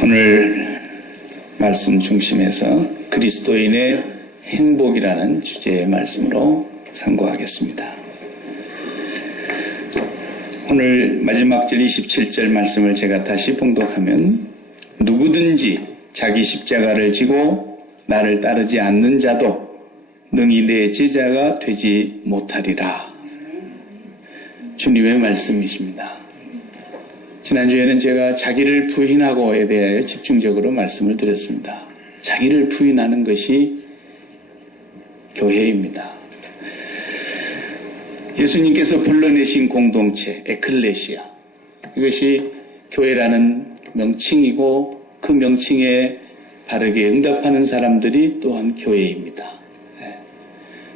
오늘 말씀 중심에서 그리스도인의 행복이라는 주제의 말씀으로 상고하겠습니다. 오늘 마지막 절 27절 말씀을 제가 다시 봉독하면 누구든지 자기 십자가를 지고 나를 따르지 않는 자도 능히 내 제자가 되지 못하리라. 주님의 말씀이십니다. 지난주에는 제가 자기를 부인하고에 대하여 집중적으로 말씀을 드렸습니다. 자기를 부인하는 것이 교회입니다. 예수님께서 불러내신 공동체, 에클레시아. 이것이 교회라는 명칭이고 그 명칭에 바르게 응답하는 사람들이 또한 교회입니다.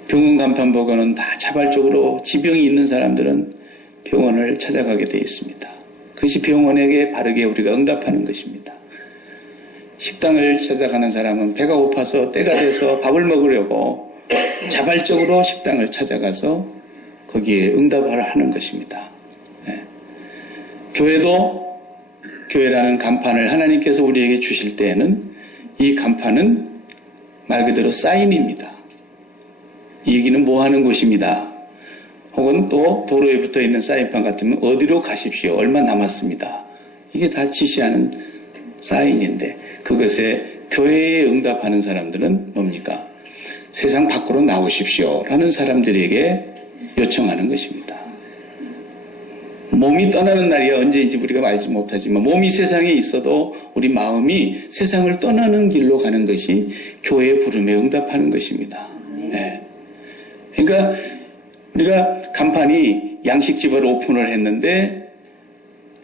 병원 간판 보고는 다 자발적으로 지병이 있는 사람들은 병원을 찾아가게 되어 있습니다. 그것이 병원에게 바르게 우리가 응답하는 것입니다. 식당을 찾아가는 사람은 배가 고파서 때가 돼서 밥을 먹으려고 자발적으로 식당을 찾아가서 거기에 응답을 하는 것입니다. 교회도 교회라는 간판을 하나님께서 우리에게 주실 때에는 이 간판은 말 그대로 사인입니다. 이 얘기는 뭐 하는 곳입니다. 혹은 또 도로에 붙어있는 사인판 같으면 어디로 가십시오. 얼마 남았습니다. 이게 다 지시하는 사인인데 그것에 교회에 응답하는 사람들은 뭡니까? 세상 밖으로 나오십시오. 라는 사람들에게 요청하는 것입니다. 몸이 떠나는 날이 언제인지 우리가 알지 못하지만 몸이 세상에 있어도 우리 마음이 세상을 떠나는 길로 가는 것이 교회의 부름에 응답하는 것입니다. 네. 그러니까 우리가 간판이 양식집을 오픈을 했는데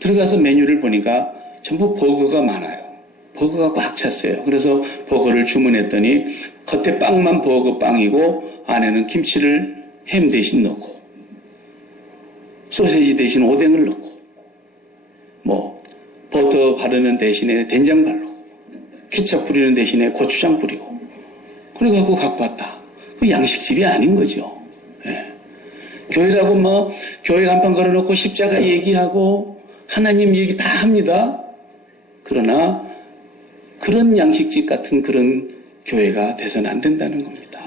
들어가서 메뉴를 보니까 전부 버거가 많아요. 버거가 꽉 찼어요. 그래서 버거를 주문했더니 겉에 빵만 버거 빵이고 안에는 김치를 햄 대신 넣고 소세지 대신 오뎅을 넣고 버터 바르는 대신에 된장 바르고 케첩 뿌리는 대신에 고추장 뿌리고 그래갖고 갖고 왔다. 그 양식집이 아닌 거죠. 예. 교회라고 교회 간판 걸어놓고 십자가 얘기하고 하나님 얘기 다 합니다. 그러나 그런 양식집 같은 그런 교회가 돼서는 안 된다는 겁니다.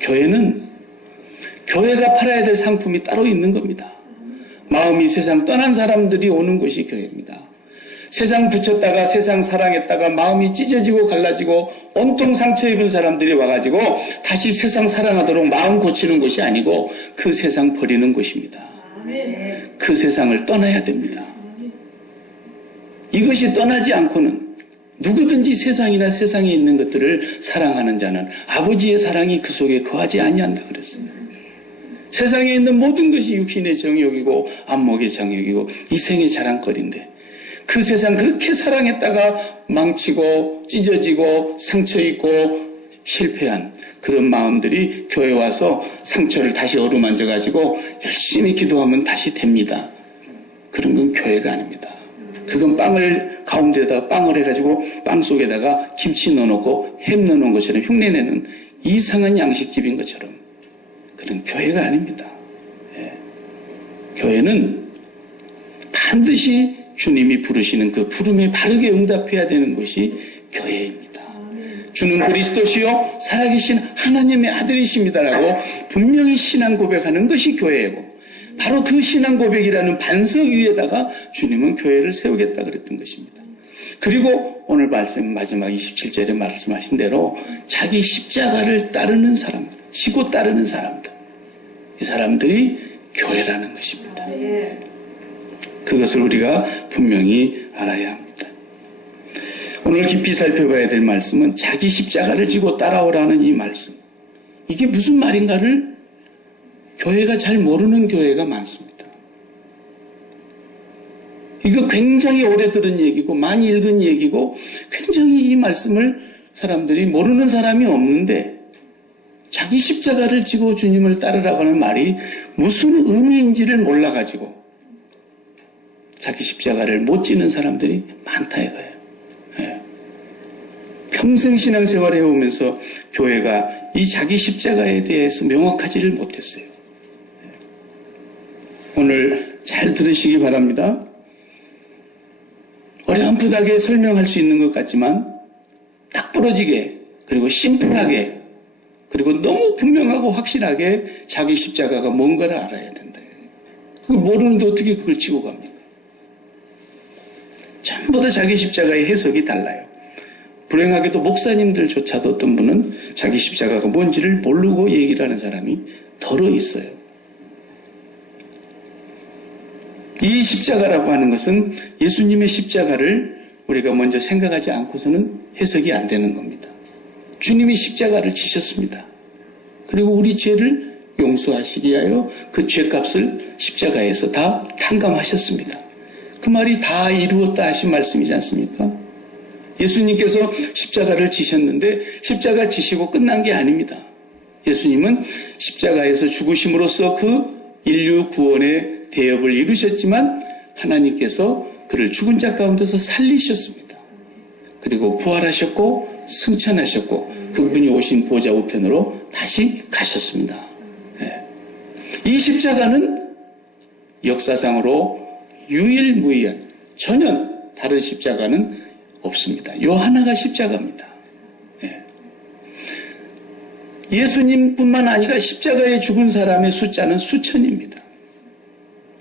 교회는 교회가 팔아야 될 상품이 따로 있는 겁니다. 마음이 세상 떠난 사람들이 오는 곳이 교회입니다. 세상 붙였다가 세상 사랑했다가 마음이 찢어지고 갈라지고 온통 상처 입은 사람들이 와가지고 다시 세상 사랑하도록 마음 고치는 곳이 아니고 그 세상 버리는 곳입니다. 그 세상을 떠나야 됩니다. 이것이 떠나지 않고는 누구든지 세상이나 세상에 있는 것들을 사랑하는 자는 아버지의 사랑이 그 속에 거하지 아니한다 그랬어요. 세상에 있는 모든 것이 육신의 정욕이고 안목의 정욕이고 이 생의 자랑거리인데 그 세상 그렇게 사랑했다가 망치고 찢어지고 상처 입고 실패한 그런 마음들이 교회 와서 상처를 다시 어루만져가지고 열심히 기도하면 다시 됩니다. 그런 건 교회가 아닙니다. 그건 빵을 가운데다가 빵을 해가지고 빵 속에다가 김치 넣어놓고 햄 넣어놓은 것처럼 흉내내는 이상한 양식집인 것처럼 그런 교회가 아닙니다. 예. 교회는 반드시 주님이 부르시는 그 부름에 바르게 응답해야 되는 것이 교회입니다. 주는 그리스도시요 살아계신 하나님의 아들이십니다라고 분명히 신앙 고백하는 것이 교회이고 바로 그 신앙 고백이라는 반석 위에다가 주님은 교회를 세우겠다 그랬던 것입니다. 그리고 오늘 말씀 마지막 27절에 말씀하신 대로 자기 십자가를 따르는 사람, 지고 따르는 사람들, 이 사람들이 교회라는 것입니다. 그것을 우리가 분명히 알아야 합니다. 오늘 깊이 살펴봐야 될 말씀은 자기 십자가를 지고 따라오라는 이 말씀. 이게 무슨 말인가를 교회가 잘 모르는 교회가 많습니다. 이거 굉장히 오래 들은 얘기고 많이 읽은 얘기고 굉장히 이 말씀을 사람들이 모르는 사람이 없는데 자기 십자가를 지고 주님을 따르라고 하는 말이 무슨 의미인지를 몰라가지고 자기 십자가를 못 지는 사람들이 많다 이거예요. 예. 평생 신앙생활을 해오면서 교회가 이 자기 십자가에 대해서 명확하지를 못했어요. 오늘 잘 들으시기 바랍니다. 어렴풋하게 설명할 수 있는 것 같지만 딱 부러지게 그리고 심플하게 그리고 너무 분명하고 확실하게 자기 십자가가 뭔가를 알아야 된다. 그걸 모르는데 어떻게 그걸 지고 갑니까? 전부 다 자기 십자가의 해석이 달라요. 불행하게도 목사님들조차도 어떤 분은 자기 십자가가 뭔지를 모르고 얘기를 하는 사람이 덜어 있어요. 이 십자가라고 하는 것은 예수님의 십자가를 우리가 먼저 생각하지 않고서는 해석이 안 되는 겁니다. 주님이 십자가를 지셨습니다. 그리고 우리 죄를 용서하시기 위하여 그 죄값을 십자가에서 다 탕감하셨습니다. 그 말이 다 이루었다 하신 말씀이지 않습니까? 예수님께서 십자가를 지셨는데 십자가 지시고 끝난 게 아닙니다. 예수님은 십자가에서 죽으심으로써 그 인류 구원의 대업을 이루셨지만 하나님께서 그를 죽은 자 가운데서 살리셨습니다. 그리고 부활하셨고 승천하셨고 그분이 오신 보좌 우편으로 다시 가셨습니다. 이 십자가는 역사상으로 유일무이한 전혀 다른 십자가는 없습니다. 요 하나가 십자가입니다. 예수님뿐만 아니라 십자가에 죽은 사람의 숫자는 수천입니다.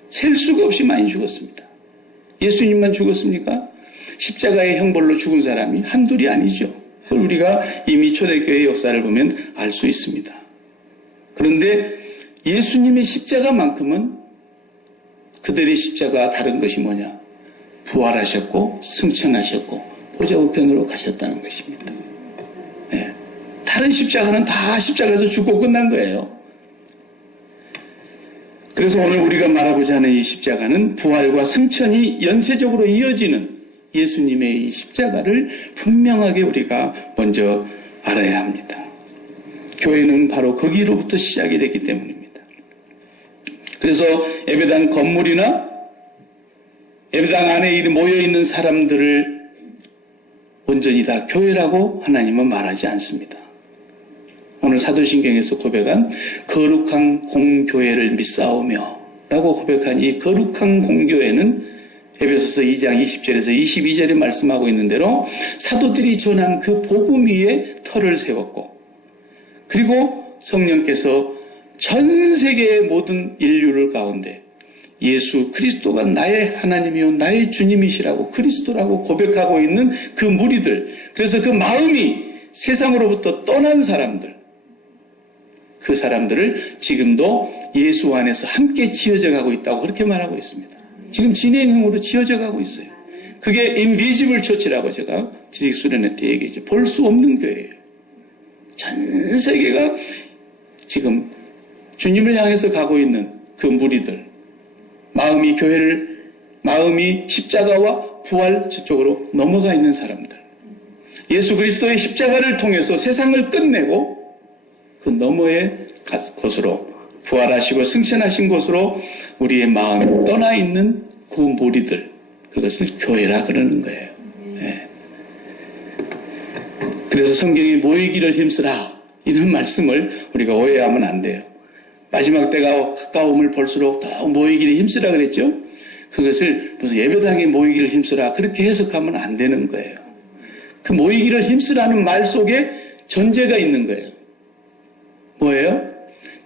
셀 수가 없이 많이 죽었습니다. 예수님만 죽었습니까? 십자가의 형벌로 죽은 사람이 한둘이 아니죠. 그걸 우리가 이미 초대교회 역사를 보면 알 수 있습니다. 그런데 예수님의 십자가만큼은 그들의 십자가와 다른 것이 뭐냐? 부활하셨고 승천하셨고 보좌 우편으로 가셨다는 것입니다. 네. 다른 십자가는 다 십자가에서 죽고 끝난 거예요. 그래서 오늘 우리가 말하고자 하는 이 십자가는 부활과 승천이 연쇄적으로 이어지는 예수님의 이 십자가를 분명하게 우리가 먼저 알아야 합니다. 교회는 바로 거기로부터 시작이 됐기 때문입니다. 그래서 예배당 건물이나 예배당 안에 모여있는 사람들을 온전히 다 교회라고 하나님은 말하지 않습니다. 오늘 사도신경에서 고백한 거룩한 공교회를 믿사오며 라고 고백한 이 거룩한 공교회는 에베소서 2장 20절에서 22절에 말씀하고 있는 대로 사도들이 전한 그 복음 위에 터를 세웠고 그리고 성령께서 전 세계의 모든 인류를 가운데 예수 그리스도가 나의 하나님이요 나의 주님이시라고 그리스도라고 고백하고 있는 그 무리들, 그래서 그 마음이 세상으로부터 떠난 사람들, 그 사람들을 지금도 예수 안에서 함께 지어져 가고 있다고 그렇게 말하고 있습니다. 지금 진행형으로 지어져 가고 있어요. 그게 인비지블 처치라고 제가 지식 수련회 때 얘기했죠. 볼 수 없는 교회예요. 전 세계가 지금 주님을 향해서 가고 있는 그 무리들, 마음이 십자가와 부활 저쪽으로 넘어가 있는 사람들, 예수 그리스도의 십자가를 통해서 세상을 끝내고 그 너머의 곳으로 부활하시고 승천하신 곳으로 우리의 마음이 떠나 있는 그 무리들, 그것을 교회라 그러는 거예요. 네. 그래서 성경이 모이기를 힘쓰라 이런 말씀을 우리가 오해하면 안 돼요. 마지막 때가 가까움을 볼수록 더 모이기를 힘쓰라 그랬죠. 그것을 무슨 예배당에 모이기를 힘쓰라 그렇게 해석하면 안 되는 거예요. 그 모이기를 힘쓰라는 말 속에 전제가 있는 거예요. 뭐예요?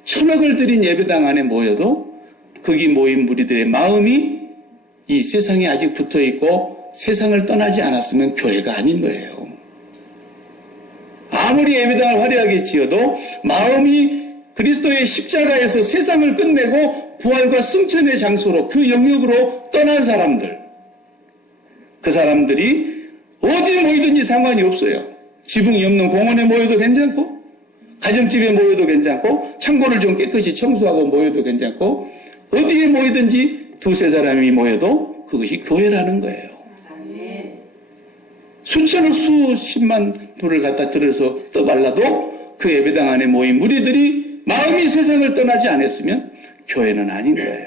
1,000억을 들인 예배당 안에 모여도 거기 모인 무리들의 마음이 이 세상에 아직 붙어있고 세상을 떠나지 않았으면 교회가 아닌 거예요. 아무리 예배당을 화려하게 지어도 마음이 그리스도의 십자가에서 세상을 끝내고 부활과 승천의 장소로 그 영역으로 떠난 사람들, 그 사람들이 어디에 모이든지 상관이 없어요. 지붕이 없는 공원에 모여도 괜찮고 가정집에 모여도 괜찮고 창고를 좀 깨끗이 청소하고 모여도 괜찮고 어디에 모이든지 두세 사람이 모여도 그것이 교회라는 거예요. 수천억 수십만 불을 갖다 들어서 떠발라도 그 예배당 안에 모인 무리들이 마음이 세상을 떠나지 않았으면 교회는 아닌 거예요.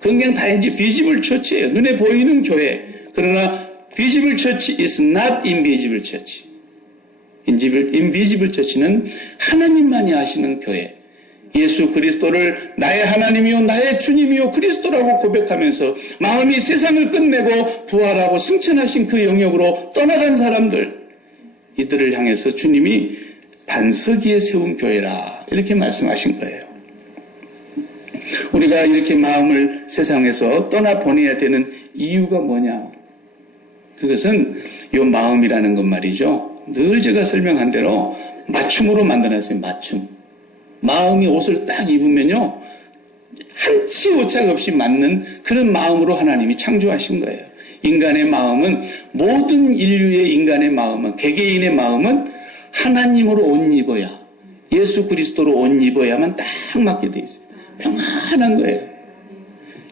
그건 그냥 단지 비지블 처치예요. 눈에 보이는 교회. 그러나 비지블 처치 is not invisible church. 인비지블 처치는 하나님만이 하시는 교회. 예수 그리스도를 나의 하나님이요 나의 주님이요 그리스도라고 고백하면서 마음이 세상을 끝내고 부활하고 승천하신 그 영역으로 떠나간 사람들, 이들을 향해서 주님이 반석 위에 세운 교회라 이렇게 말씀하신 거예요. 우리가 이렇게 마음을 세상에서 떠나보내야 되는 이유가 뭐냐? 그것은 이 마음이라는 것 말이죠. 늘 제가 설명한 대로 맞춤으로 만들어놨어요. 맞춤. 마음이 옷을 딱 입으면요, 한치 오차가 없이 맞는 그런 마음으로 하나님이 창조하신 거예요. 인간의 마음은, 모든 인류의 인간의 마음은, 개개인의 마음은 하나님으로 옷 입어야, 예수 그리스도로 옷 입어야만 딱 맞게 돼 있어요. 평안한 거예요.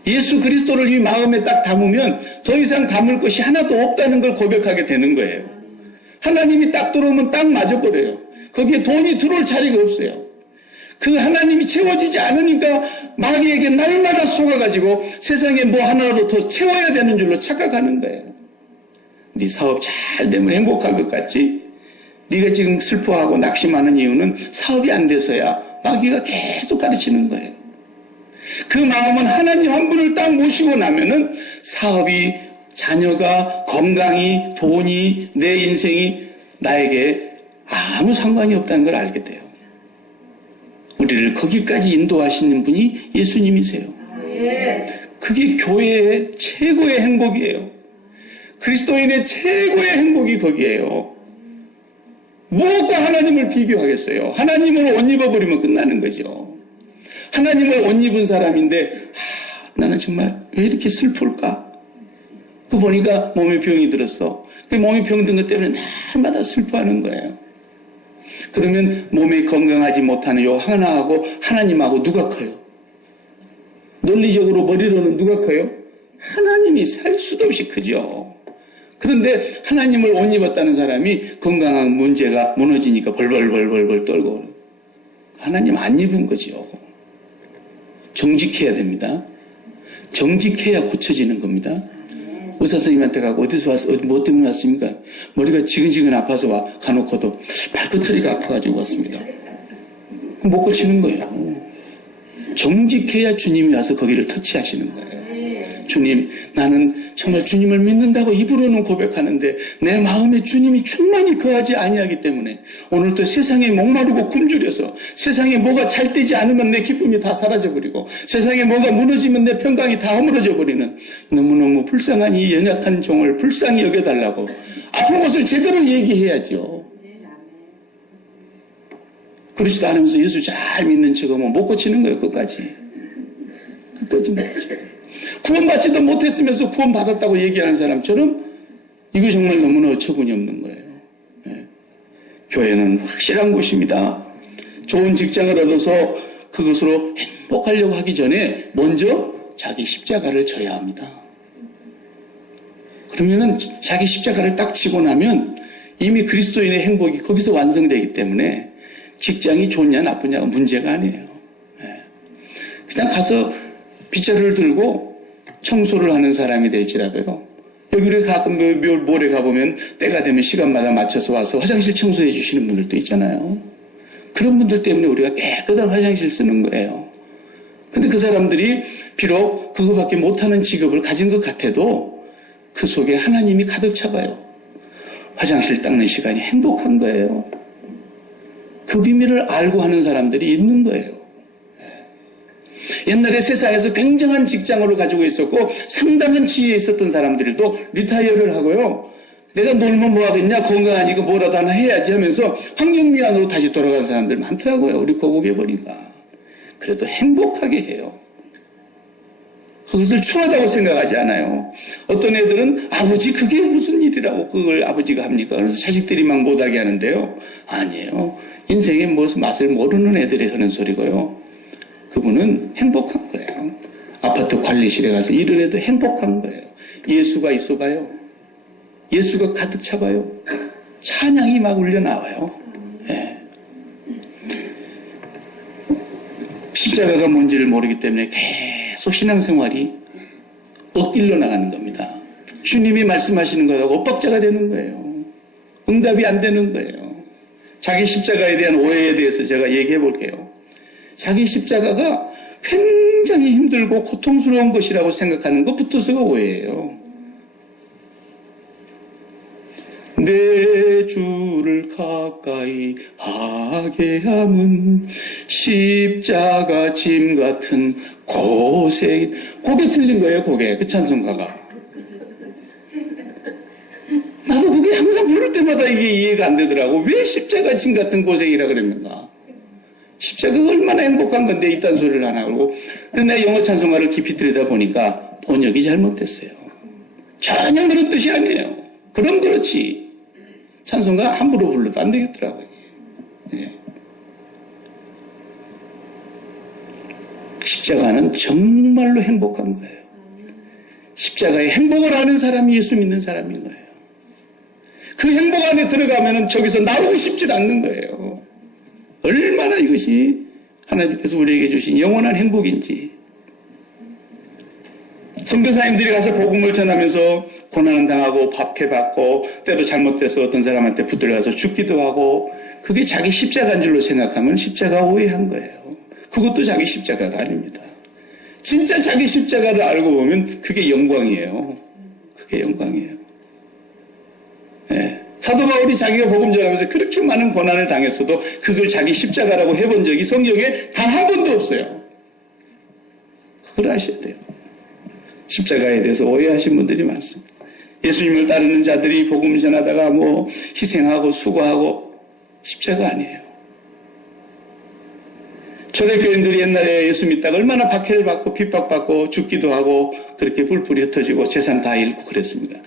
예수 그리스도를 이 마음에 딱 담으면 더 이상 담을 것이 하나도 없다는 걸 고백하게 되는 거예요. 하나님이 딱 들어오면 딱 맞아버려요. 거기에 돈이 들어올 자리가 없어요. 그 하나님이 채워지지 않으니까 마귀에게 날마다 속아가지고 세상에 뭐 하나라도 더 채워야 되는 줄로 착각하는 거예요. 네 사업 잘 되면 행복할 것 같지? 네가 지금 슬퍼하고 낙심하는 이유는 사업이 안 돼서야. 마귀가 계속 가르치는 거예요. 그 마음은 하나님 한 분을 딱 모시고 나면은 사업이, 자녀가, 건강이, 돈이, 내 인생이 나에게 아무 상관이 없다는 걸 알게 돼요. 우리를 거기까지 인도하시는 분이 예수님이세요. 그게 교회의 최고의 행복이에요. 그리스도인의 최고의 행복이 거기에요. 무엇과 하나님을 비교하겠어요? 하나님을 옷 입어버리면 끝나는 거죠. 하나님을 옷 입은 사람인데 나는 정말 왜 이렇게 슬플까? 그 보니까 몸에 병이 들었어. 그 몸에 병 든 것 때문에 날마다 슬퍼하는 거예요. 그러면 몸이 건강하지 못하는 요 하나하고 하나님하고 누가 커요? 논리적으로 머리로는 누가 커요? 하나님이 살 수도 없이 크죠. 그런데 하나님을 옷 입었다는 사람이 건강한 문제가 무너지니까 벌벌벌벌 떨고, 하나님 안 입은 거죠. 정직해야 됩니다. 정직해야 고쳐지는 겁니다. 의사 선생님한테 가고 어디서 왔어? 뭐 때문에 왔습니까? 머리가 지근지근 아파서 가놓고도 발끝허리가 아파가지고 왔습니다. 못 고치는 거예요. 정직해야 주님이 와서 거기를 터치하시는 거예요. 주님, 나는 정말 주님을 믿는다고 입으로는 고백하는데 내 마음에 주님이 충만히 거하지 아니하기 때문에 오늘도 세상에 목마르고 굶주려서 세상에 뭐가 잘 되지 않으면 내 기쁨이 다 사라져버리고 세상에 뭐가 무너지면 내 평강이 다 허물어져 버리는 너무너무 불쌍한 이 연약한 종을 불쌍히 여겨달라고 아픈 것을 제대로 얘기해야죠. 그러지도 않으면서 예수 잘 믿는 척하면 못 고치는 거예요. 끝까지 못 고쳐요. 구원받지도 못했으면서 구원받았다고 얘기하는 사람처럼 이거 정말 너무나 어처구니 없는 거예요. 네. 교회는 확실한 곳입니다. 좋은 직장을 얻어서 그것으로 행복하려고 하기 전에 먼저 자기 십자가를 져야 합니다. 그러면은 자기 십자가를 딱 지고 나면 이미 그리스도인의 행복이 거기서 완성되기 때문에 직장이 좋냐 나쁘냐가 문제가 아니에요. 네. 그냥 가서 빗자루를 들고 청소를 하는 사람이 될지라도요. 여기 우리 가끔 모래 가보면 때가 되면 시간마다 맞춰서 와서 화장실 청소해 주시는 분들도 있잖아요. 그런 분들 때문에 우리가 깨끗한 화장실 쓰는 거예요. 근데 그 사람들이 비록 그거밖에 못하는 직업을 가진 것 같아도 그 속에 하나님이 가득 차가요. 화장실 닦는 시간이 행복한 거예요. 그 비밀을 알고 하는 사람들이 있는 거예요. 옛날에 세상에서 굉장한 직장을 가지고 있었고 상당한 지위에 있었던 사람들도 리타이어를 하고요. 내가 놀면 뭐 하겠냐, 건강하니까 뭐라도 하나 해야지 하면서 환경미화로 다시 돌아간 사람들 많더라고요. 우리 고국에 보니까. 그래도 행복하게 해요. 그것을 추하다고 생각하지 않아요. 어떤 애들은 아버지 그게 무슨 일이라고 그걸 아버지가 합니까? 그래서 자식들이 막 못하게 하는데요. 아니에요. 인생의 무슨 맛을 모르는 애들이 하는 소리고요. 그분은 행복한 거예요. 아파트 관리실에 가서 일을 해도 행복한 거예요. 예수가 있어봐요. 예수가 가득 차봐요. 찬양이 막 울려나와요. 네. 십자가가 뭔지를 모르기 때문에 계속 신앙생활이 엇길로 나가는 겁니다. 주님이 말씀하시는 거하고 엇박자가 되는 거예요. 응답이 안 되는 거예요. 자기 십자가에 대한 오해에 대해서 제가 얘기해 볼게요. 자기 십자가가 굉장히 힘들고 고통스러운 것이라고 생각하는 것부터서가 오해예요. 내 주를 가까이 하게 함은 십자가 짐 같은 고생. 고개 틀린 거예요, 고개. 그 찬송가가. 나도 그게 항상 부를 때마다 이게 이해가 안 되더라고. 왜 십자가 짐 같은 고생이라 그랬는가? 십자가가 얼마나 행복한 건데 이딴 소리를 안 하고. 근데 내가 영어 찬송가를 깊이 들여다보니까 번역이 잘못됐어요. 전혀 그런 뜻이 아니에요. 그럼 그렇지. 찬송가 함부로 불러도 안 되겠더라고요. 예. 십자가는 정말로 행복한 거예요. 십자가의 행복을 아는 사람이 예수 믿는 사람인 거예요. 그 행복 안에 들어가면 저기서 나오고 싶지 않는 거예요. 얼마나 이것이 하나님께서 우리에게 주신 영원한 행복인지. 선교사님들이 가서 복음을 전하면서 고난을 당하고 박해받고 때로 잘못돼서 어떤 사람한테 붙들려가서 죽기도 하고 그게 자기 십자가인 줄로 생각하면 십자가 오해한 거예요. 그것도 자기 십자가가 아닙니다. 진짜 자기 십자가를 알고 보면 그게 영광이에요. 그게 영광이에요. 네. 사도 바울이 자기가 복음 전하면서 그렇게 많은 고난을 당했어도 그걸 자기 십자가라고 해본 적이 성경에 단 한 번도 없어요. 그걸 아셔야 돼요. 십자가에 대해서 오해하신 분들이 많습니다. 예수님을 따르는 자들이 복음 전하다가 뭐 희생하고 수고하고 십자가 아니에요. 초대교인들이 옛날에 예수 믿다가 얼마나 박해를 받고 핍박받고 죽기도 하고 그렇게 뿔뿔이 흩어지고 재산 다 잃고 그랬습니다.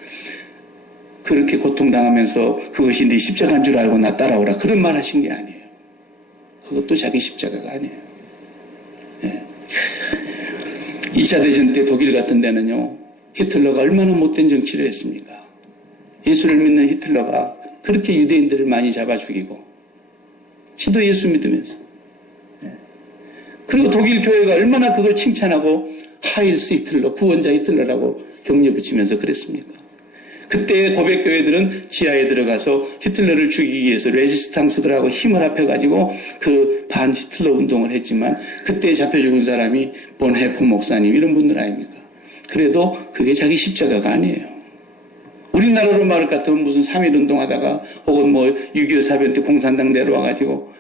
그렇게 고통당하면서 그것이 네 십자가인 줄 알고 나 따라오라 그런 말 하신 게 아니에요. 그것도 자기 십자가가 아니에요. 네. 2차 대전 때 독일 같은 데는요, 히틀러가 얼마나 못된 정치를 했습니까? 예수를 믿는 히틀러가 그렇게 유대인들을 많이 잡아 죽이고, 지도 예수 믿으면서. 그리고 독일 교회가 얼마나 그걸 칭찬하고, 하일스 히틀러, 구원자 히틀러라고 격려 붙이면서 그랬습니까? 그때 고백교회들은 지하에 들어가서 히틀러를 죽이기 위해서 레지스탕스들하고 힘을 합해가지고 그 반 히틀러 운동을 했지만 그때 잡혀 죽은 사람이 본헤프 목사님 이런 분들 아닙니까? 그래도 그게 자기 십자가가 아니에요. 우리나라로 말할 것 같으면 무슨 3.1 운동하다가 혹은 뭐 6.25 사변 때 공산당 내려와가지고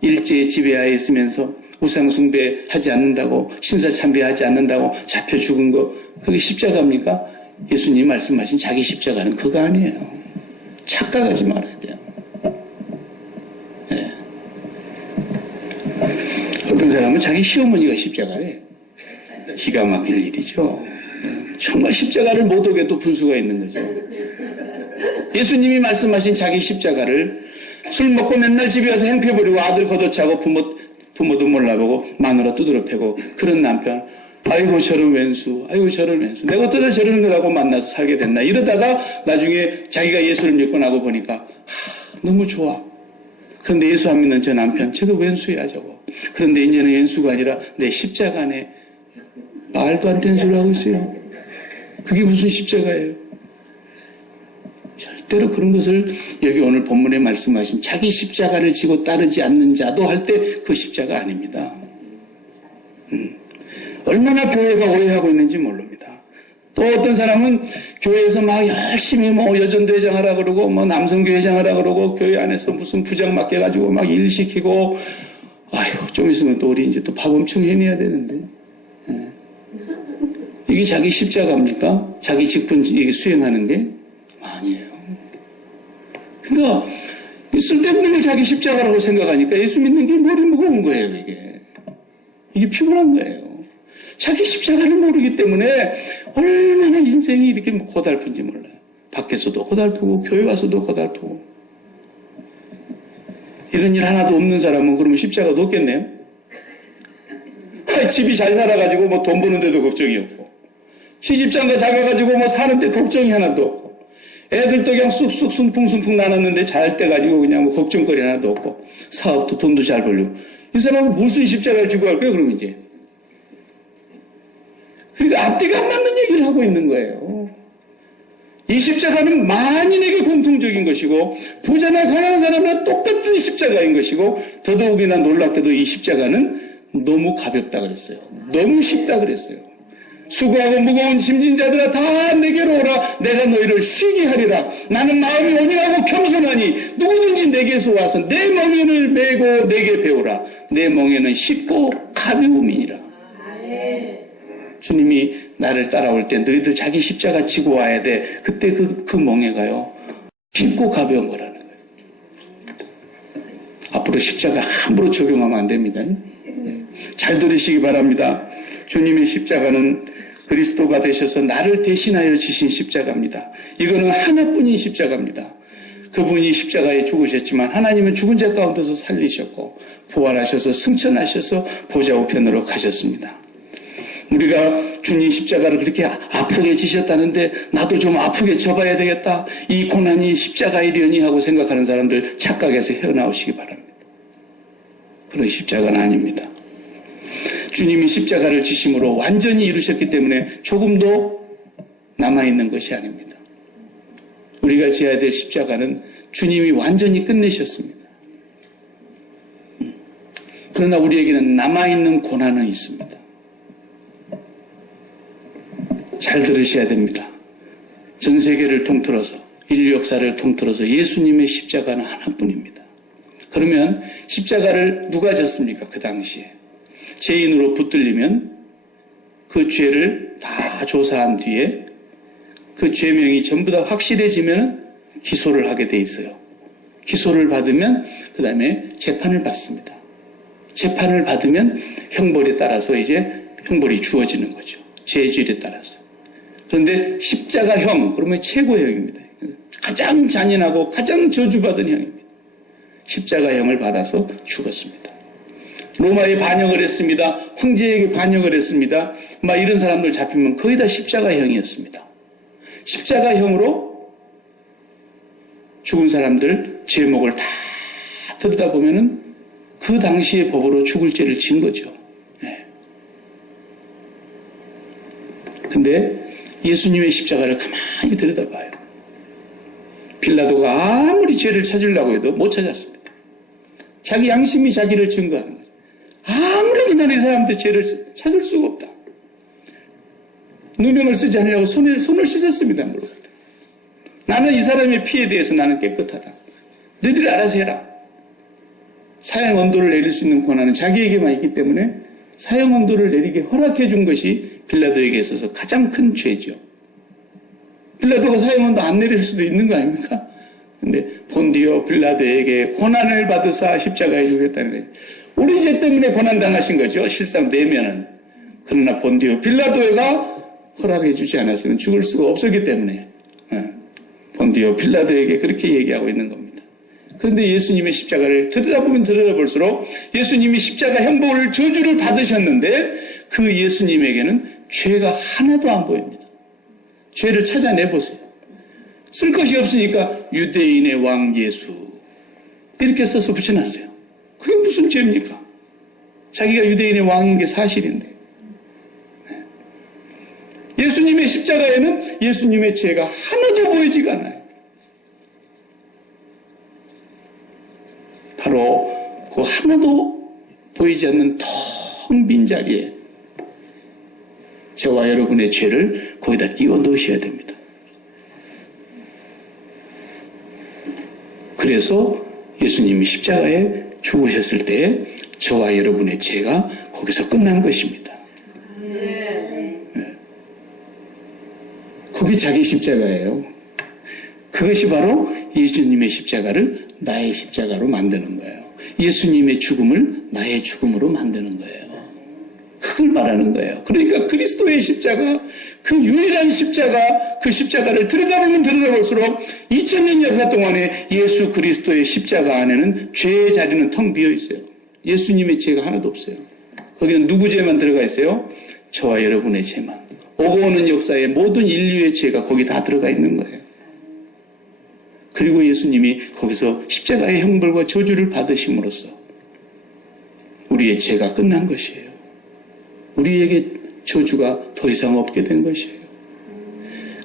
일제의 지배하에 있으면서 우상숭배 하지 않는다고 신사참배하지 않는다고 잡혀 죽은 거 그게 십자가입니까? 예수님이 말씀하신 자기 십자가는 그거 아니에요. 착각하지 말아야 돼요. 네. 어떤 사람은 자기 시어머니가 십자가래. 기가 막힐 일이죠. 정말 십자가를 못 오게도 분수가 있는 거죠. 예수님이 말씀하신 자기 십자가를 술 먹고 맨날 집에 와서 행패 부리고 아들 걷어차고 부모도 몰라보고 마누라 두드러 패고 그런 남편 아이고 저런 왼수 아이고 저런 왼수 내가 어쩌다 저런 거라고 만나서 살게 됐나 이러다가 나중에 자기가 예수를 믿고 나고 보니까 너무 좋아. 그런데 예수 안 믿는 저 남편 저거 왼수야 저거. 그런데 이제는 왼수가 아니라 내 십자가네. 말도 안 되는 소리 하고 있어요. 그게 무슨 십자가예요. 절대로 그런 것을 여기 오늘 본문에 말씀하신 자기 십자가를 지고 따르지 않는 자도 할 때 그 십자가 아닙니다. 얼마나 교회가 오해하고 있는지 모릅니다. 또 어떤 사람은 교회에서 막 열심히 뭐 여전대회장 하라 그러고 뭐 남성교회장 하라 그러고 교회 안에서 무슨 부장 맡겨가지고 막 일 시키고 아휴 좀 있으면 또 우리 이제 또 밥 엄청 해내야 되는데 예. 이게 자기 십자가입니까? 자기 직분 수행하는 게? 아니에요. 그러니까 쓸데없는 걸 자기 십자가라고 생각하니까 예수 믿는 게 머리 무거운 거예요. 이게 피곤한 거예요. 자기 십자가를 모르기 때문에 얼마나 인생이 이렇게 고달픈지 몰라요. 밖에서도 고달프고 교회 와서도 고달프고 이런 일 하나도 없는 사람은 그러면 십자가도 없겠네요. 집이 잘 살아가지고 뭐 돈 버는데도 걱정이 없고 시집장가 작아가지고 뭐 사는데 걱정이 하나도 없고 애들도 그냥 쑥쑥 순풍순풍 나눴는데 잘 때 가지고 그냥 뭐 걱정거리 하나도 없고 사업도 돈도 잘 벌려고 이 사람은 무슨 십자가를 지고 할까요? 그러면 이제 그러니까 앞뒤가 안 맞는 얘기를 하고 있는 거예요. 이 십자가는 만인에게 공통적인 것이고 부자나 가난한 사람이나 똑같은 십자가인 것이고 더더욱이나 놀랍게도 이 십자가는 너무 가볍다 그랬어요. 너무 쉽다 그랬어요. 수고하고 무거운 짐진 자들아 다 내게로 오라. 내가 너희를 쉬게 하리라. 나는 마음이 온유하고 겸손하니 누구든지 내게서 와서 내 멍에를 메고 내게 배우라. 내 멍에는 쉽고 가벼움이니라. 주님이 나를 따라올 때 너희들 자기 십자가 지고 와야 돼. 그때 그 멍에가요 쉽고 가벼운 거라는 거예요. 앞으로 십자가 함부로 적용하면 안 됩니다. 잘 들으시기 바랍니다. 주님의 십자가는 그리스도가 되셔서 나를 대신하여 지신 십자가입니다. 이거는 하나뿐인 십자가입니다. 그분이 십자가에 죽으셨지만 하나님은 죽은 자 가운데서 살리셨고 부활하셔서 승천하셔서 보좌 우편으로 가셨습니다. 우리가 주님 십자가를 그렇게 아프게 지셨다는데 나도 좀 아프게 져봐야 되겠다. 이 고난이 십자가이려니 하고 생각하는 사람들 착각에서 헤어나오시기 바랍니다. 그런 십자가는 아닙니다. 주님이 십자가를 지심으로 완전히 이루셨기 때문에 조금도 남아있는 것이 아닙니다. 우리가 지어야 될 십자가는 주님이 완전히 끝내셨습니다. 그러나 우리에게는 남아있는 고난은 있습니다. 잘 들으셔야 됩니다. 전 세계를 통틀어서 인류 역사를 통틀어서 예수님의 십자가는 하나뿐입니다. 그러면 십자가를 누가 졌습니까? 그 당시에 죄인으로 붙들리면 그 죄를 다 조사한 뒤에 그 죄명이 전부 다 확실해지면 기소를 하게 돼 있어요. 기소를 받으면 그 다음에 재판을 받습니다. 재판을 받으면 형벌에 따라서 이제 형벌이 주어지는 거죠. 죄질에 따라서. 그런데 십자가형 그러면 최고형입니다. 가장 잔인하고 가장 저주받은 형입니다. 십자가형을 받아서 죽었습니다. 로마에 반역을 했습니다. 황제에게 반역을 했습니다. 막 이런 사람들 잡히면 거의 다 십자가형이었습니다. 십자가형으로 죽은 사람들 제목을 다 들여다보면은 그 당시의 법으로 죽을 죄를 진 거죠. 근데 예수님의 십자가를 가만히 들여다봐요. 빌라도가 아무리 죄를 찾으려고 해도 못 찾았습니다. 자기 양심이 자기를 증거하는 거죠. 아무리 그냥 이 사람들 죄를 찾을 수가 없다. 누명을 쓰지 않으려고 손을 씻었습니다. 물론. 나는 이 사람의 피에 대해서 나는 깨끗하다. 너희들이 알아서 해라. 사형 언도를 내릴 수 있는 권한은 자기에게만 있기 때문에 사형 언도를 내리게 허락해 준 것이 빌라도에게 있어서 가장 큰 죄죠. 빌라도가 사형 언도 안 내릴 수도 있는 거 아닙니까? 근데 본디오 빌라도에게 고난을 받으사 십자가에 죽였다는 거예요. 우리 죄 때문에 고난당하신 거죠. 실상 내면은. 그러나 본디오 빌라도가 허락해 주지 않았으면 죽을 수가 없었기 때문에 본디오 빌라도에게 그렇게 얘기하고 있는 겁니다. 그런데 예수님의 십자가를 들여다보면 들여다볼수록 예수님이 십자가 형벌을 저주를 받으셨는데 그 예수님에게는 죄가 하나도 안 보입니다. 죄를 찾아내보세요. 쓸 것이 없으니까 유대인의 왕 예수 이렇게 써서 붙여놨어요. 그게 무슨 죄입니까? 자기가 유대인의 왕인 게 사실인데. 예수님의 십자가에는 예수님의 죄가 하나도 보이지가 않아요. 바로 그 하나도 보이지 않는 텅 빈 자리에 저와 여러분의 죄를 거기다 끼워 넣으셔야 됩니다. 그래서 예수님이 십자가에 죽으셨을 때 저와 여러분의 죄가 거기서 끝난 것입니다. 그게 자기 십자가예요. 그것이 바로 예수님의 십자가를 나의 십자가로 만드는 거예요. 예수님의 죽음을 나의 죽음으로 만드는 거예요. 그걸 말하는 거예요. 그러니까 그리스도의 십자가, 그 유일한 십자가, 그 십자가를 들여다보면 들여다볼수록 2000년 역사 동안에 예수 그리스도의 십자가 안에는 죄의 자리는 텅 비어 있어요. 예수님의 죄가 하나도 없어요. 거기는 누구 죄만 들어가 있어요? 저와 여러분의 죄만. 오고 오는 역사의 모든 인류의 죄가 거기 다 들어가 있는 거예요. 그리고 예수님이 거기서 십자가의 형벌과 저주를 받으심으로써 우리의 죄가 끝난 것이에요. 우리에게 저주가 더 이상 없게 된 것이에요.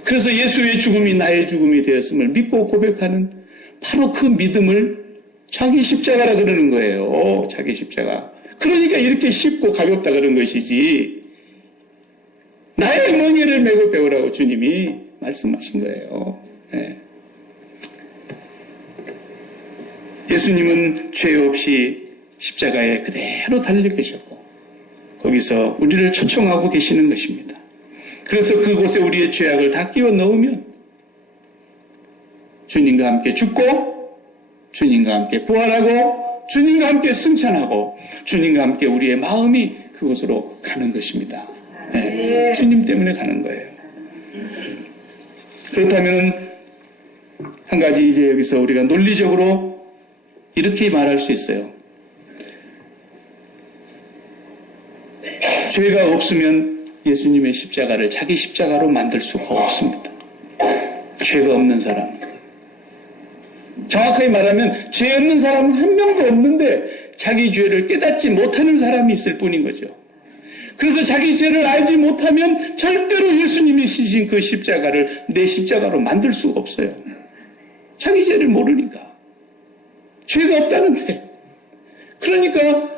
그래서 예수의 죽음이 나의 죽음이 되었음을 믿고 고백하는 바로 그 믿음을 자기 십자가라 그러는 거예요. 자기 십자가. 그러니까 이렇게 쉽고 가볍다 그런 것이지. 나의 멍에를 메고 배우라고 주님이 말씀하신 거예요. 네. 예수님은 죄 없이 십자가에 그대로 달려 계셨고 거기서 우리를 초청하고 계시는 것입니다. 그래서 그곳에 우리의 죄악을 다 끼워 넣으면 주님과 함께 죽고 주님과 함께 부활하고 주님과 함께 승천하고 주님과 함께 우리의 마음이 그곳으로 가는 것입니다. 네, 주님 때문에 가는 거예요. 그렇다면 한 가지 이제 여기서 우리가 논리적으로 이렇게 말할 수 있어요. 죄가 없으면 예수님의 십자가를 자기 십자가로 만들 수가 없습니다. 죄가 없는 사람. 정확하게 말하면 죄 없는 사람은 한 명도 없는데 자기 죄를 깨닫지 못하는 사람이 있을 뿐인 거죠. 그래서 자기 죄를 알지 못하면 절대로 예수님이 지신 그 십자가를 내 십자가로 만들 수가 없어요. 자기 죄를 모르니까. 죄가 없다는데. 그러니까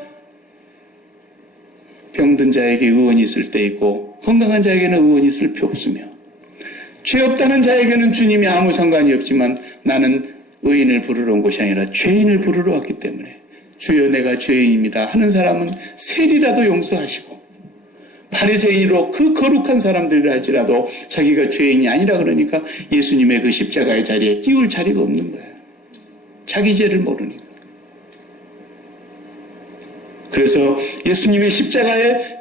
병든 자에게 의원이 있을 때 있고 건강한 자에게는 의원이 있을 필요 없으며 죄 없다는 자에게는 주님이 아무 상관이 없지만 나는 의인을 부르러 온 것이 아니라 죄인을 부르러 왔기 때문에 주여 내가 죄인입니다 하는 사람은 세리라도 용서하시고 바리새인으로 그 거룩한 사람들이라 할지라도 자기가 죄인이 아니라 그러니까 예수님의 그 십자가의 자리에 끼울 자리가 없는 거예요. 자기 죄를 모르니까. 그래서 예수님의 십자가에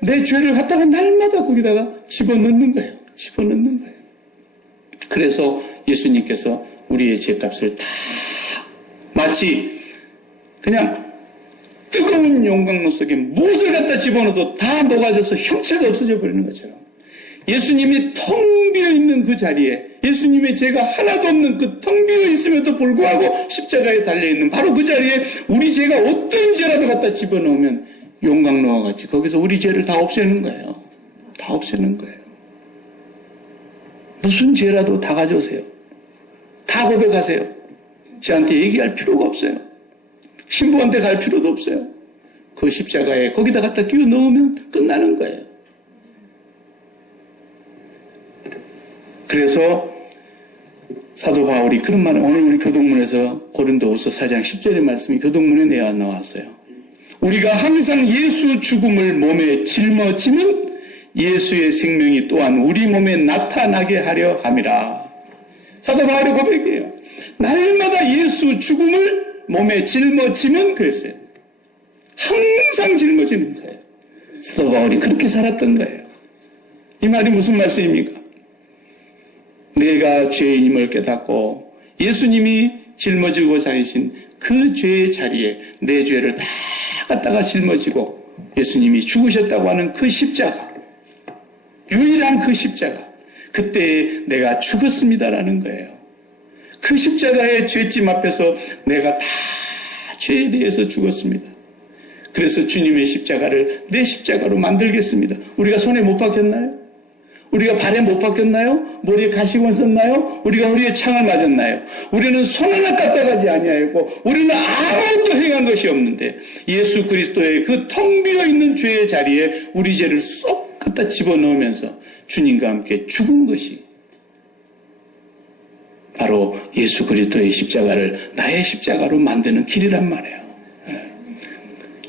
내 죄를 갖다가 날마다 거기다가 집어넣는 거예요. 집어넣는 거예요. 그래서 예수님께서 우리의 죄값을 다 마치 그냥 뜨거운 용광로 속에 무엇을 갖다 집어넣어도 다 녹아져서 형체가 없어져 버리는 것처럼 예수님이 텅 비어있는 그 자리에 예수님의 죄가 하나도 없는 그 텅 비어있음에도 불구하고 십자가에 달려있는 바로 그 자리에 우리 죄가 어떤 죄라도 갖다 집어넣으면 용광로와 같이 거기서 우리 죄를 다 없애는 거예요. 다 없애는 거예요. 무슨 죄라도 다 가져오세요. 다 고백하세요. 저한테 얘기할 필요가 없어요. 신부한테 갈 필요도 없어요. 그 십자가에 거기다 갖다 끼워 넣으면 끝나는 거예요. 그래서 사도 바울이 그런 말을 오늘 우리 교동문에서 고린도후서 4장 10절의 말씀이 교동문에 나왔어요. 우리가 항상 예수 죽음을 몸에 짊어지는 예수의 생명이 또한 우리 몸에 나타나게 하려 함이라. 사도 바울의 고백이에요. 날마다 예수 죽음을 몸에 짊어지면 그랬어요. 항상 짊어지는 거예요. 사도 바울이 그렇게 살았던 거예요. 이 말이 무슨 말씀입니까? 내가 죄인임을 깨닫고 예수님이 짊어지고 다니신 그 죄의 자리에 내 죄를 다 갖다가 짊어지고 예수님이 죽으셨다고 하는 그 십자가, 유일한 그 십자가, 그때 내가 죽었습니다라는 거예요. 그 십자가의 죄짐 앞에서 내가 다 죄에 대해서 죽었습니다. 그래서 주님의 십자가를 내 십자가로 만들겠습니다. 우리가 손에 못 박혔나요? 우리가 발에 못 박혔나요? 머리에 가시관 썼나요? 우리가 허리에 창을 맞았나요? 우리는 손 하나 까딱하지 아니하였고 우리는 아무것도 행한 것이 없는데 예수 그리스도의 그 텅 비어있는 죄의 자리에 우리 죄를 쏙 갖다 집어넣으면서 주님과 함께 죽은 것이 바로 예수 그리스도의 십자가를 나의 십자가로 만드는 길이란 말이에요.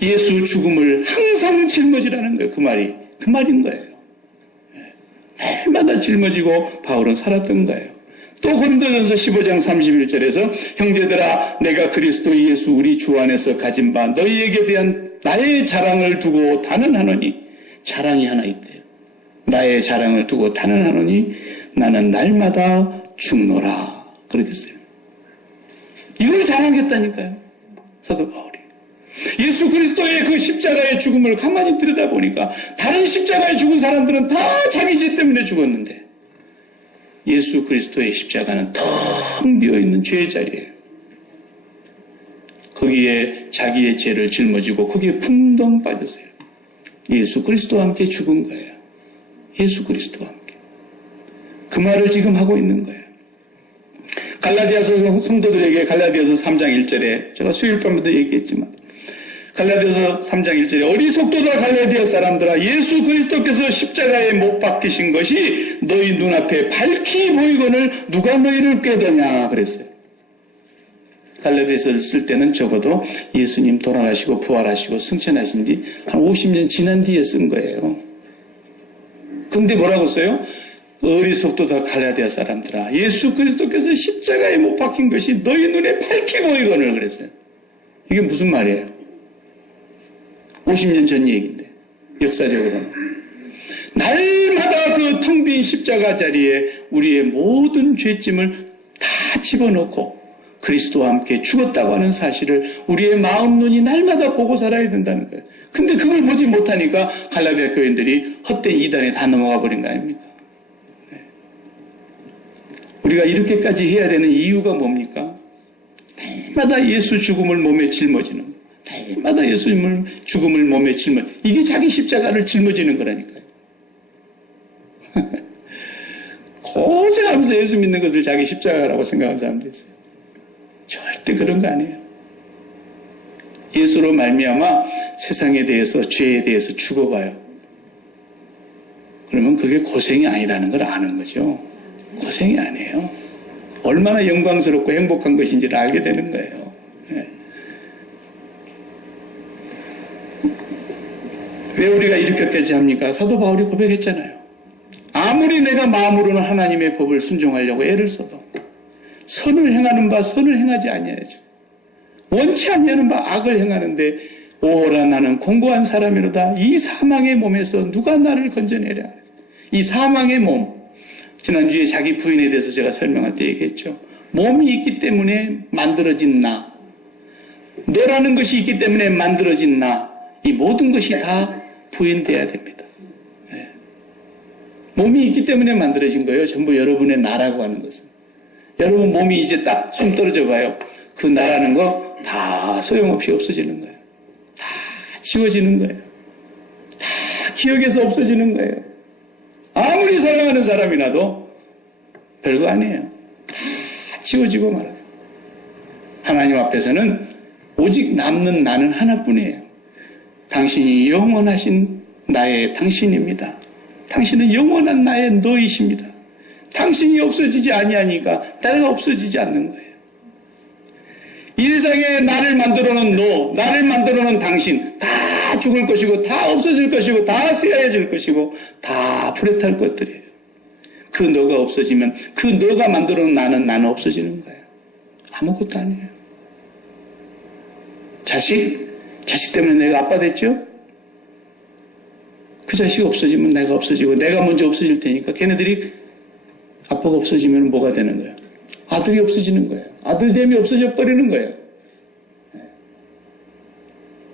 예수 죽음을 항상 짊어지라는 거예요. 그 말인 거예요. 날마다 짊어지고 바울은 살았던 거예요. 또 고린도전서 15장 31절에서 형제들아 내가 그리스도 예수 우리 주 안에서 가진 바 너희에게 대한 나의 자랑을 두고 단언하노니 자랑이 하나 있대요. 나의 자랑을 두고 단언하노니 나는 날마다 죽노라. 그렇게 써요. 이걸 자랑했다니까요. 사도 바울이. 예수 그리스도의 그 십자가의 죽음을 가만히 들여다보니까 다른 십자가에 죽은 사람들은 다 자기 죄 때문에 죽었는데 예수 그리스도의 십자가는 텅 비어있는 죄의 자리예요. 거기에 자기의 죄를 짊어지고 거기에 풍덩 빠졌어요. 예수 그리스도와 함께 죽은 거예요. 예수 그리스도와 함께. 그 말을 지금 하고 있는 거예요. 갈라디아서 성도들에게 갈라디아서 3장 1절에 제가 수요일 밤에도 얘기했지만 갈라디아서 3장 1절에 어리석도다 갈라디아 사람들아 예수 그리스도께서 십자가에 못 박히신 것이 너희 눈앞에 밝히 보이거늘 누가 너희를 꾀더냐 그랬어요. 갈라디아서를 쓸 때는 적어도 예수님 돌아가시고 부활하시고 승천하신 지 한 50년 지난 뒤에 쓴 거예요. 근데 뭐라고 써요? 어리석도다 갈라디아 사람들아 예수 그리스도께서 십자가에 못 박힌 것이 너희 눈에 밝히 보이거늘 그랬어요. 이게 무슨 말이에요? 50년 전 얘기인데 역사적으로는 날마다 그 텅 빈 십자가 자리에 우리의 모든 죄짐을 다 집어넣고 그리스도와 함께 죽었다고 하는 사실을 우리의 마음 눈이 날마다 보고 살아야 된다는 거예요. 근데 그걸 보지 못하니까 갈라디아 교인들이 헛된 이단에 다 넘어가 버린 거 아닙니까? 네. 우리가 이렇게까지 해야 되는 이유가 뭡니까? 날마다 예수 죽음을 몸에 짊어지는 거. 날마다 예수 죽음을 몸에 짊어지는 이게 자기 십자가를 짊어지는 거라니까요. 고생하면서 예수 믿는 것을 자기 십자가라고 생각하는 사람도 있어요. 절대 그런 거 아니에요. 예수로 말미암아 세상에 대해서 죄에 대해서 죽어봐요. 그러면 그게 고생이 아니라는 걸 아는 거죠. 고생이 아니에요. 얼마나 영광스럽고 행복한 것인지를 알게 되는 거예요. 네. 왜 우리가 이렇게까지 합니까? 사도 바울이 고백했잖아요. 아무리 내가 마음으로는 하나님의 법을 순종하려고 애를 써도 선을 행하는 바 선을 행하지 아니하죠. 원치 아니하는 바 악을 행하는데 오호라 나는 공고한 사람이로다. 이 사망의 몸에서 누가 나를 건져내랴. 이 사망의 몸. 지난주에 자기 부인에 대해서 제가 설명할 때 얘기했죠. 몸이 있기 때문에 만들어진 나. 너라는 것이 있기 때문에 만들어진 나. 이 모든 것이 다 부인돼야 됩니다. 네. 몸이 있기 때문에 만들어진 거예요. 전부 여러분의 나라고 하는 것은. 여러분 몸이 이제 딱 숨 떨어져 봐요. 그 나라는 거 다 소용없이 없어지는 거예요. 다 지워지는 거예요. 다 기억에서 없어지는 거예요. 아무리 사랑하는 사람이라도 별거 아니에요. 다 지워지고 말아요. 하나님 앞에서는 오직 남는 나는 하나뿐이에요. 당신이 영원하신 나의 당신입니다. 당신은 영원한 나의 너이십니다. 당신이 없어지지 아니하니까 내가 없어지지 않는 거예요. 이 세상에 나를 만들어놓은 너, 나를 만들어놓은 당신 다 죽을 것이고 다 없어질 것이고 다 쓰여질 것이고 다 불에 탈 것들이에요. 그 너가 없어지면 그 너가 만들어놓은 나는 없어지는 거예요. 아무것도 아니에요. 자식 때문에 내가 아빠 됐죠? 그 자식 없어지면 내가 없어지고 내가 먼저 없어질 테니까 걔네들이 아빠가 없어지면 뭐가 되는 거예요? 아들이 없어지는 거예요. 아들됨이 없어져 버리는 거예요.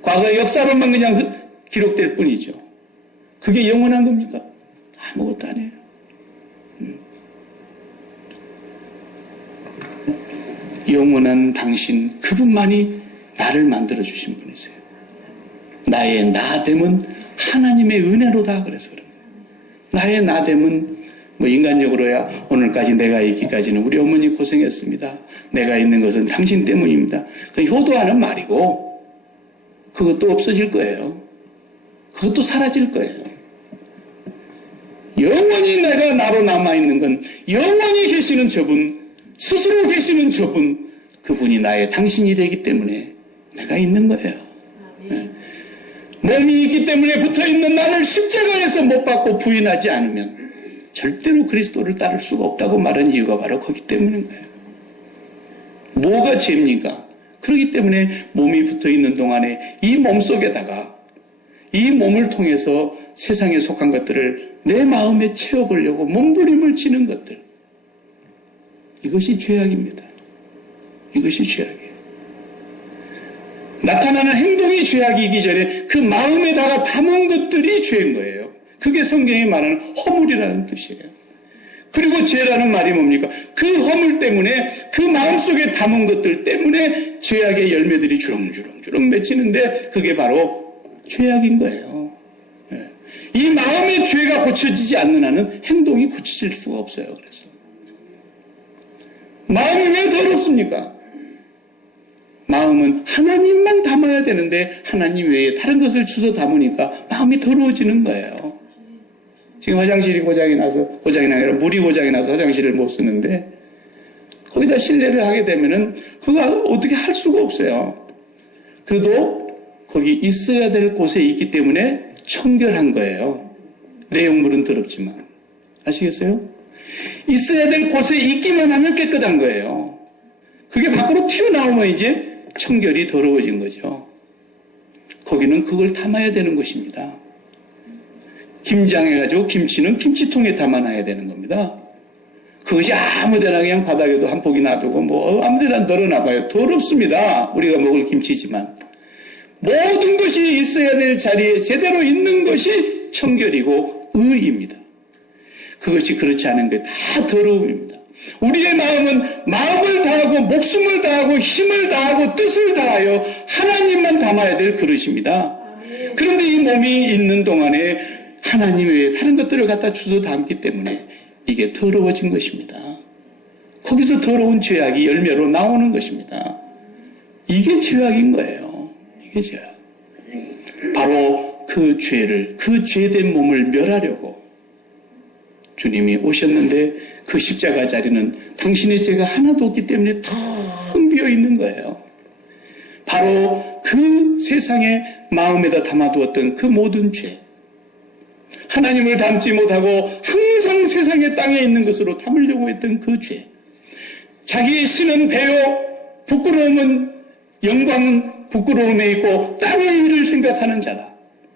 과거의 역사로만 그냥 기록될 뿐이죠. 그게 영원한 겁니까? 아무것도 아니에요. 영원한 당신, 그분만이 나를 만들어주신 분이세요. 나의 나됨은 하나님의 은혜로다 그래서 그래요. 나의 나됨은 인간적으로야 오늘까지 내가 있기까지는 우리 어머니 고생했습니다. 내가 있는 것은 당신 때문입니다. 그 효도하는 말이고 그것도 없어질 거예요. 그것도 사라질 거예요. 영원히 내가 나로 남아있는 건 영원히 계시는 저분, 스스로 계시는 저분, 그분이 나의 당신이 되기 때문에 내가 있는 거예요. 네. 몸이 있기 때문에 붙어있는 나를 십자가에서 못 받고 부인하지 않으면 절대로 그리스도를 따를 수가 없다고 말한 이유가 바로 거기 때문인 거예요. 뭐가 죄입니까? 그렇기 때문에 몸이 붙어있는 동안에 이 몸속에다가 이 몸을 통해서 세상에 속한 것들을 내 마음에 채워보려고 몸부림을 치는 것들, 이것이 죄악입니다. 이것이 죄악이에요. 나타나는 행동이 죄악이기 전에 그 마음에다가 담은 것들이 죄인 거예요. 그게 성경이 말하는 허물이라는 뜻이에요. 그리고 죄라는 말이 뭡니까? 그 허물 때문에 그 마음속에 담은 것들 때문에 죄악의 열매들이 주렁주렁 맺히는데 그게 바로 죄악인 거예요. 이 마음의 죄가 고쳐지지 않는 한은 행동이 고쳐질 수가 없어요. 그래서 마음이 왜 더럽습니까? 마음은 하나님만 담아야 되는데 하나님 외에 다른 것을 주워 담으니까 마음이 더러워지는 거예요. 지금 화장실이 고장이 아니라 물이 고장이 나서 화장실을 못 쓰는데 거기다 실례를 하게 되면은 그거 어떻게 할 수가 없어요. 그래도 거기 있어야 될 곳에 있기 때문에 청결한 거예요. 내용물은 더럽지만. 아시겠어요? 있어야 될 곳에 있기만 하면 깨끗한 거예요. 그게 밖으로 튀어나오면 이제 청결이 더러워진 거죠. 거기는 그걸 담아야 되는 것입니다. 김장해가지고 김치는 김치통에 담아놔야 되는 겁니다. 그것이 아무데나 그냥 바닥에도 한 포기 놔두고 뭐 아무데나 널어놔봐요. 더럽습니다. 우리가 먹을 김치지만. 모든 것이 있어야 될 자리에 제대로 있는 것이 청결이고 의입니다. 그것이 그렇지 않은 게 다 더러움입니다. 우리의 마음은 마음을 다하고 목숨을 다하고 힘을 다하고 뜻을 다하여 하나님만 담아야 될 그릇입니다. 그런데 이 몸이 있는 동안에 하나님 외에 다른 것들을 갖다 주워 담기 때문에 이게 더러워진 것입니다. 거기서 더러운 죄악이 열매로 나오는 것입니다. 이게 죄악인 거예요. 이게 죄악. 바로 그 죄를, 그 죄된 몸을 멸하려고 주님이 오셨는데 그 십자가 자리는 당신의 죄가 하나도 없기 때문에 텅 비어 있는 거예요. 바로 그 세상에 마음에다 담아두었던 그 모든 죄, 하나님을 닮지 못하고 항상 세상의 땅에 있는 것으로 담으려고 했던 그 죄, 자기의 신은 배요, 부끄러움은 영광은 부끄러움에 있고 땅의 일을 생각하는 자다.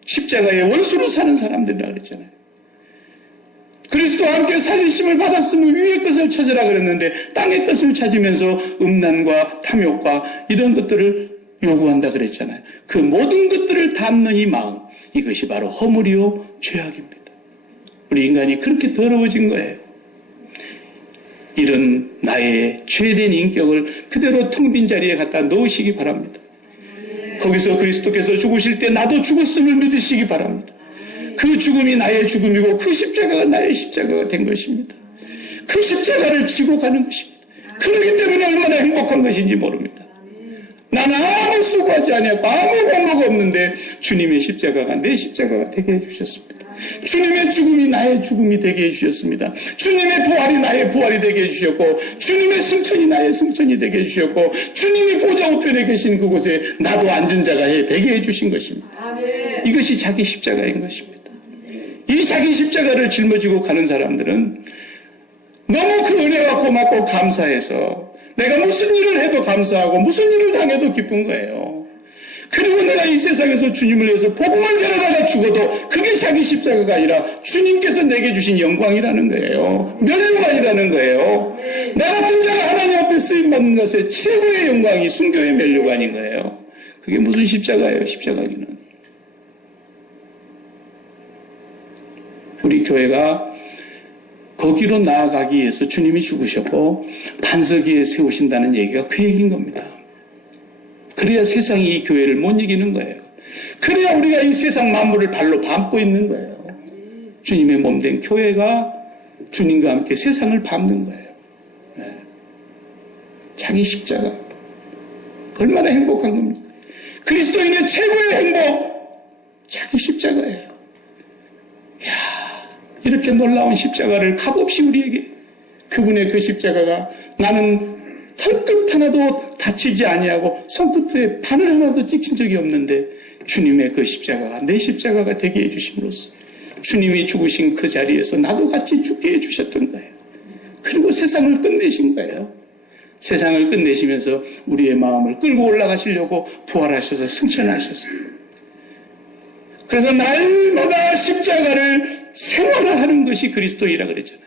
십자가의 원수로 사는 사람들이라 그랬잖아요. 그리스도와 함께 살리심을 받았으면 위의 것을 찾으라 그랬는데 땅의 것을 찾으면서 음란과 탐욕과 이런 것들을 요구한다 그랬잖아요. 그 모든 것들을 담는 이 마음, 이것이 바로 허물이요 죄악입니다. 우리 인간이 그렇게 더러워진 거예요. 이런 나의 죄된 인격을 그대로 텅 빈 자리에 갖다 넣으시기 바랍니다. 거기서 그리스도께서 죽으실 때 나도 죽었음을 믿으시기 바랍니다. 그 죽음이 나의 죽음이고 그 십자가가 나의 십자가가 된 것입니다. 그 십자가를 지고 가는 것입니다. 그렇기 때문에 얼마나 행복한 것인지 모릅니다. 나는 아무 수고하지 아니하고 아무 공로가 없는데 주님의 십자가가 내 십자가가 되게 해주셨습니다. 주님의 죽음이 나의 죽음이 되게 해주셨습니다. 주님의 부활이 나의 부활이 되게 해주셨고 주님의 승천이 나의 승천이 되게 해주셨고 주님이 보좌 우편에 계신 그곳에 나도 앉은 자가 되게 해주신 것입니다. 이것이 자기 십자가인 것입니다. 이 자기 십자가를 짊어지고 가는 사람들은 너무 그 은혜가 고맙고 감사해서 내가 무슨 일을 해도 감사하고 무슨 일을 당해도 기쁜 거예요. 그리고 내가 이 세상에서 주님을 위해서 복음을 전하다가 죽어도 그게 자기 십자가가 아니라 주님께서 내게 주신 영광이라는 거예요. 면류관이라는 거예요. 나 같은 자가 하나님 앞에 쓰임받는 것의 최고의 영광이 순교의 면류관인 거예요. 그게 무슨 십자가예요, 십자가기는. 우리 교회가 거기로 나아가기 위해서 주님이 죽으셨고 반석 위에 세우신다는 얘기가 그 얘기인 겁니다. 그래야 세상이 이 교회를 못 이기는 거예요. 그래야 우리가 이 세상 만물을 발로 밟고 있는 거예요. 주님의 몸된 교회가 주님과 함께 세상을 밟는 거예요. 네. 자기 십자가. 얼마나 행복한 겁니까? 그리스도인의 최고의 행복, 자기 십자가예요. 이렇게 놀라운 십자가를 값없이 우리에게 그분의 그 십자가가 나는 털끝 하나도 다치지 아니하고 손끝에 바늘 하나도 찍힌 적이 없는데 주님의 그 십자가가 내 십자가가 되게 해주심으로써 주님이 죽으신 그 자리에서 나도 같이 죽게 해주셨던 거예요. 그리고 세상을 끝내신 거예요. 세상을 끝내시면서 우리의 마음을 끌고 올라가시려고 부활하셔서 승천하셨어요. 그래서 날마다 십자가를 생활화하는 것이 그리스도이라 그랬잖아요.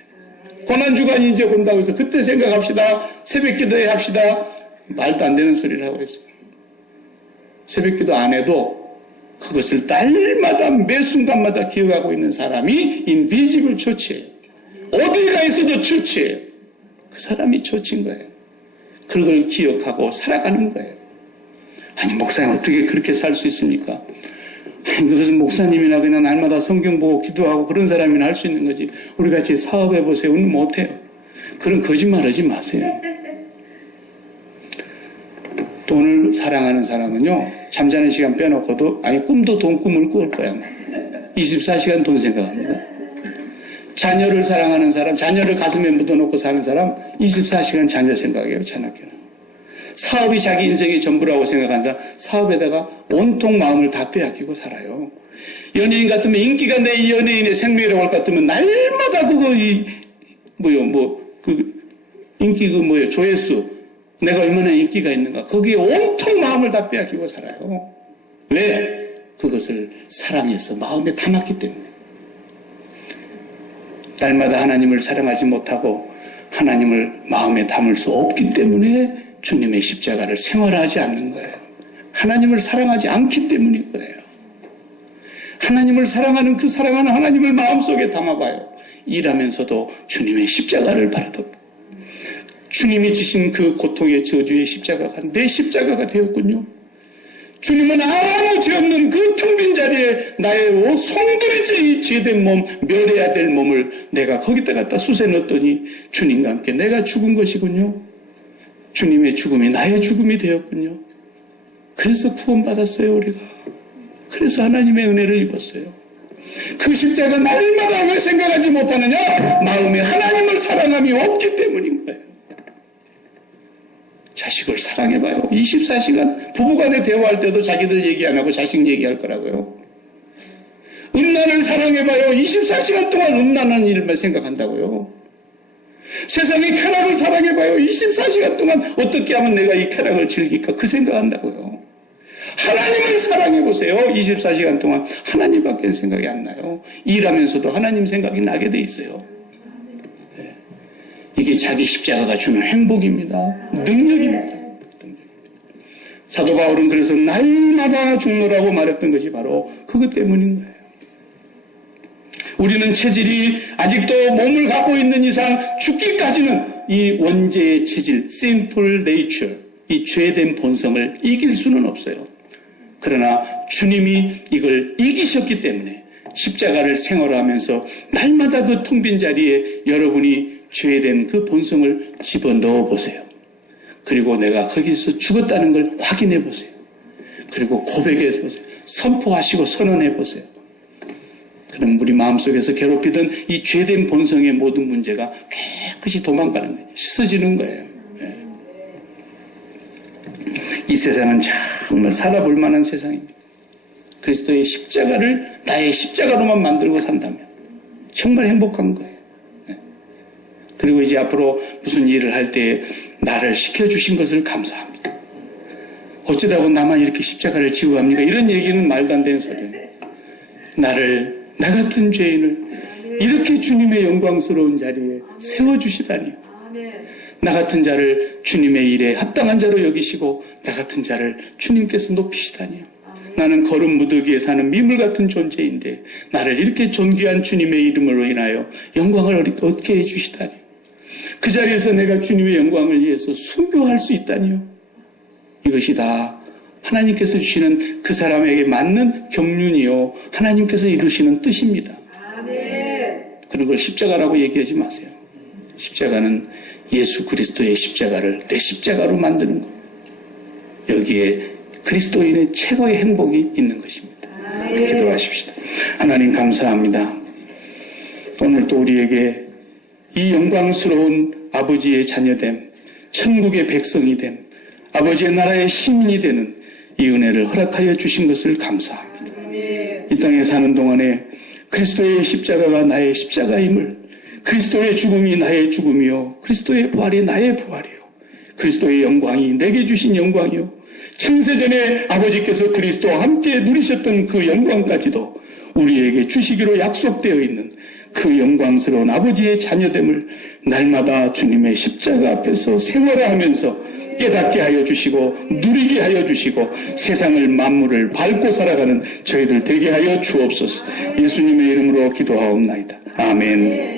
고난주간이 이제 온다고 해서 그때 생각합시다. 새벽기도에 합시다. 말도 안 되는 소리를 하고 있어요. 새벽기도 안 해도 그것을 날마다 매 순간마다 기억하고 있는 사람이 인비지블 처치예요. 어디에 가 있어도 처치예요. 그 사람이 처치인 거예요. 그걸 기억하고 살아가는 거예요. 아니 목사님 어떻게 그렇게 살 수 있습니까? 그것은 목사님이나 그냥 날마다 성경 보고 기도하고 그런 사람이나 할 수 있는 거지. 우리같이 사업해보세요는 못해요. 그런 거짓말 하지 마세요. 또 돈을 사랑하는 사람은요, 잠자는 시간 빼놓고도, 아니, 꿈도 돈 꿈을 꿀 거야. 24시간 돈 생각합니다. 자녀를 사랑하는 사람, 자녀를 가슴에 묻어놓고 사는 사람, 24시간 자녀 생각해요, 자녀께는. 사업이 자기 인생의 전부라고 생각하는 사람, 사업에다가 온통 마음을 다 빼앗기고 살아요. 연예인 같으면 인기가 내 연예인의 생명이라고 할 것 같으면 날마다 그거, 인기 조회수, 내가 얼마나 인기가 있는가, 거기에 온통 마음을 다 빼앗기고 살아요. 왜? 그것을 사랑해서 마음에 담았기 때문에. 날마다 하나님을 사랑하지 못하고 하나님을 마음에 담을 수 없기 때문에 주님의 십자가를 생활하지 않는 거예요. 하나님을 사랑하지 않기 때문인 거예요. 하나님을 사랑하는 그 사랑하는 하나님을 마음속에 담아봐요. 일하면서도 주님의 십자가를 바라보고 주님이 지신 그 고통의 저주의 십자가가 내 십자가가 되었군요. 주님은 아무 죄 없는 그 텅 빈 자리에 나의 송두리째 이 죄된 몸, 멸해야 될 몸을 내가 거기다 갖다 쑤세 넣었더니 주님과 함께 내가 죽은 것이군요. 주님의 죽음이 나의 죽음이 되었군요. 그래서 구원받았어요, 우리가. 그래서 하나님의 은혜를 입었어요. 그 십자가 날마다 왜 생각하지 못하느냐? 마음에 하나님을 사랑함이 없기 때문인 거예요. 자식을 사랑해봐요. 24시간 부부간에 대화할 때도 자기들 얘기 안 하고 자식 얘기할 거라고요. 음란을 사랑해봐요. 24시간 동안 음란한 일만 생각한다고요. 세상의 쾌락을 사랑해봐요. 24시간 동안 어떻게 하면 내가 이 쾌락을 즐길까 그 생각한다고요. 하나님을 사랑해보세요. 24시간 동안 하나님밖에 생각이 안 나요. 일하면서도 하나님 생각이 나게 돼 있어요. 이게 자기 십자가가 주는 행복입니다. 능력입니다. 사도 바울은 그래서 날마다 죽노라고 말했던 것이 바로 그것 때문인 거예요. 우리는 체질이 아직도 몸을 갖고 있는 이상 죽기까지는 이 원죄의 체질, sinful nature, 이 죄된 본성을 이길 수는 없어요. 그러나 주님이 이걸 이기셨기 때문에 십자가를 생활하면서 날마다 그 텅 빈 자리에 여러분이 죄된 그 본성을 집어넣어 보세요. 그리고 내가 거기서 죽었다는 걸 확인해 보세요. 그리고 고백해 보세요. 선포하시고 선언해 보세요. 그럼 우리 마음속에서 괴롭히던 이 죄된 본성의 모든 문제가 깨끗이 도망가는 거예요. 씻어지는 거예요. 이 세상은 정말 살아볼 만한 세상입니다. 그리스도의 십자가를 나의 십자가로만 만들고 산다면 정말 행복한 거예요. 그리고 이제 앞으로 무슨 일을 할 때 나를 시켜주신 것을 감사합니다. 어쩌다고 나만 이렇게 십자가를 지고 갑니까? 이런 얘기는 말도 안 되는 소리예요. 나 같은 죄인을 이렇게 주님의 영광스러운 자리에 세워주시다니. 나 같은 자를 주님의 일에 합당한 자로 여기시고 나 같은 자를 주님께서 높이시다니요. 나는 거름 무더기에 사는 미물 같은 존재인데 나를 이렇게 존귀한 주님의 이름으로 인하여 영광을 얻게 해주시다니. 그 자리에서 내가 주님의 영광을 위해서 순교할 수 있다니요. 이것이 다 하나님께서 주시는 그 사람에게 맞는 경륜이요 하나님께서 이루시는 뜻입니다. 그런 걸 십자가라고 얘기하지 마세요. 십자가는 예수 그리스도의 십자가를 내 십자가로 만드는 것. 여기에 그리스도인의 최고의 행복이 있는 것입니다. 기도하십시다. 하나님 감사합니다. 오늘 또 우리에게 이 영광스러운 아버지의 자녀됨, 천국의 백성이 됨, 아버지의 나라의 시민이 되는 이 은혜를 허락하여 주신 것을 감사합니다. 이 땅에 사는 동안에 그리스도의 십자가가 나의 십자가임을, 그리스도의 죽음이 나의 죽음이요 그리스도의 부활이 나의 부활이요 그리스도의 영광이 내게 주신 영광이요 창세전에 아버지께서 그리스도와 함께 누리셨던 그 영광까지도 우리에게 주시기로 약속되어 있는 그 영광스러운 아버지의 자녀됨을 날마다 주님의 십자가 앞에서 생활하면서 깨닫게 하여 주시고 누리게 하여 주시고 세상을 만물을 밟고 살아가는 저희들 되게 하여 주옵소서. 예수님의 이름으로 기도하옵나이다. 아멘.